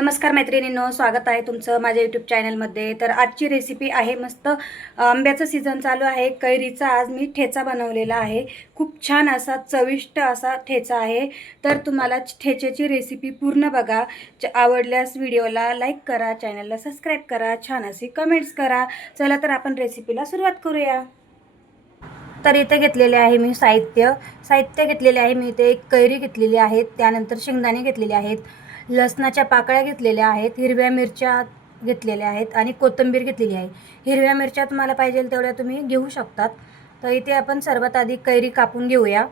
नमस्कार मैत्रिणींनो, स्वागत आहे तुमचं माझ्या यूट्यूब चॅनलमध्ये। तर आजची रेसिपी आहे मस्त आंब्याचं सीझन चालू आहे, कैरीचा आज मी ठेचा बनवलेला आहे। खूप छान असा चविष्ट असा ठेचा आहे। तर तुम्हाला ठेच्याची रेसिपी पूर्ण बघा, आवडल्यास व्हिडिओला लाईक करा, चॅनलला सबस्क्राईब करा, छान अशी कमेंट्स करा। चला तर आपण रेसिपीला सुरुवात करूया। तर इथे घेतलेले आहे मी साहित्य घेतलेले आहे। मी इथे एक कैरी घेतलेली आहे, त्यानंतर शेंगदाणे घेतलेले आहेत, लसणाच्या पाकळ्या घेतलेल्या आहेत, हिरव्या मिरच्या घेतलेल्या आहेत आणि कोथिंबीर घेतलेली आहे। हिरव्या मिरच्या तुम्हाला पाहिजे तेवढ्या तुम्ही घेऊ शकतात। तर इथे आपण सर्वात आधी कैरी कापून घेऊया।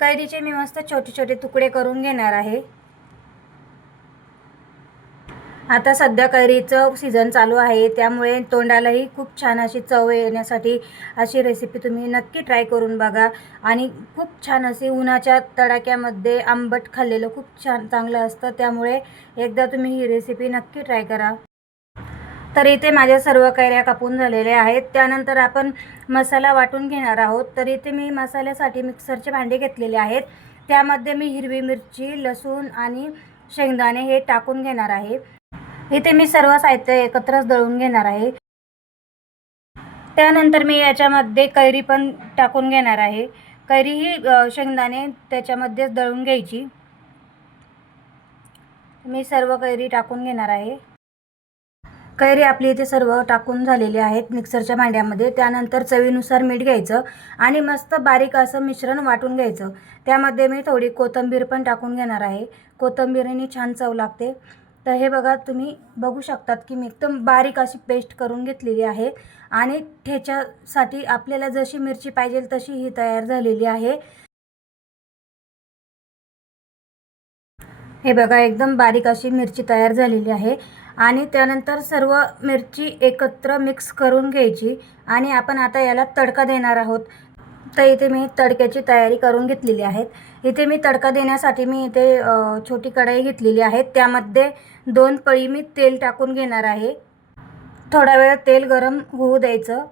कैरीचे मी मस्त छोटे छोटे तुकडे करून घेणार आहे। आता सध्या कैरीचं सीझन चालू आहे, त्यामुळे तोंडालाही खूप छान अशी चव येण्यासाठी अशी रेसिपी तुम्ही नक्की ट्राय करून बघा। आणि खूप छान अशी उन्हाच्या तडाक्यामध्ये आंबट खाल्लेलं खूप छान चांगलं असतं, त्यामुळे एकदा तुम्ही ही रेसिपी नक्की ट्राय करा। तर इथे माझ्या सर्व कैऱ्या कापून झालेल्या आहेत। त्यानंतर आपण मसाला वाटून घेणार आहोत। तर इथे मी मसाल्यासाठी मिक्सरचे भांडे घेतलेले आहेत, त्यामध्ये मी हिरवी मिरची, लसूण आणि शेंगदाणे हे टाकून घेणार आहे। इथे मी सर्व साहित्य एकत्रच दळून घेणार आहे। त्यानंतर मी याच्यामध्ये कैरी पण टाकून घेणार आहे। कैरी ही शेंगदाणे त्याच्यामध्येच दळून घ्यायची। मी सर्व कैरी टाकून घेणार आहे। कैरी आपली इथे सर्व टाकून झालेली आहेत मिक्सरच्या भांड्यामध्ये। त्यानंतर चवीनुसार मीठ घ्यायचं आणि मस्त बारीक असं मिश्रण वाटून घ्यायचं। त्यामध्ये मी थोडी कोथिंबीर पण टाकून घेणार आहे, कोथिंबीरीने छान चव लागते। तर हे बघा, तुम्ही बघू शकतात की मी एकदम बारीक अशी पेस्ट करून घेतलेली आहे आणि ठेच्यासाठी आपल्याला जशी मिरची पाहिजे तशी ही तयार झालेली आहे। हे बघा, एकदम बारीक अशी मिरची तयार झालेली आहे। आणि त्यानंतर सर्व मिरची एकत्र मिक्स करून घ्यायची आणि आपण आता याला तडका देणार आहोत। तर इथे मी तडक्याची तयारी करून घेतलेली आहे। इथे मी तडका देण्यासाठी मी इथे छोटी कढई घेतलेली आहे, त्यामध्ये 2 पळी मी तेल टाकून घेणार आहे। थोडा वेळ तेल गरम होऊ द्यायचं।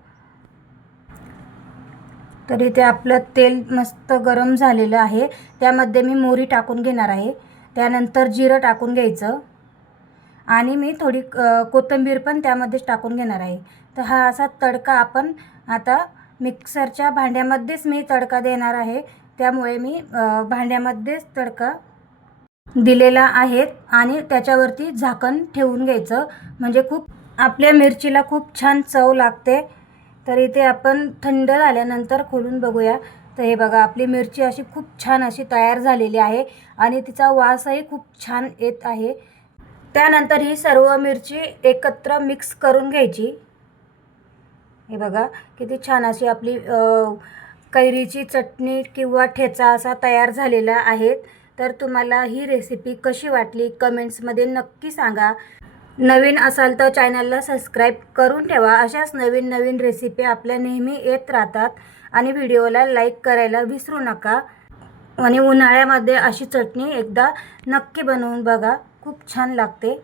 तर इथे आपलं तेल मस्त गरम झालेलं आहे, त्यामध्ये मी मोहरी टाकून घेणार आहे। त्यानंतर जिरं टाकून घ्यायचं आणि मी थोडी कोथिंबीर पण त्यामध्येच टाकून घेणार आहे। तर हा असा तडका आपण आता मिक्सरच्या भांड्यामध्येच मी तडका देणार आहे, त्यामुळे मी भांड्यामध्येच तडका दिलेला आहे आणि त्याच्यावरती झाकण ठेवून घ्यायचं, म्हणजे आपल्या मिरचीला खूप छान चव लागते। तर इथे आपण थंड झाल्यानंतर खोलून बघूया। तर हे बघा, आपली मिरची अशी खूप छान अशी तयार झालेली आहे आणि तिचा वासही खूप छान येत आहे। त्यानंतर ही सर्व मिरची एकत्र मिक्स करून घ्यायची। हे बघा, किती छान अशी आपली कैरीची चटणी किंवा ठेचा असा तयार झालेला आहे। तर तुम्हाला ही रेसिपी कशी वाटली कमेंट्समध्ये नक्की सांगा। नवीन असाल तर चॅनलला सबस्क्राईब करून ठेवा, अशाच नवीन नवीन रेसिपी आपल्या नेहमी येत राहतात। आणि व्हिडिओला लाईक करायला विसरू नका। आणि उन्हाळ्यामध्ये अशी चटणी एकदा नक्की बनवून बघा, खूप छान लागते।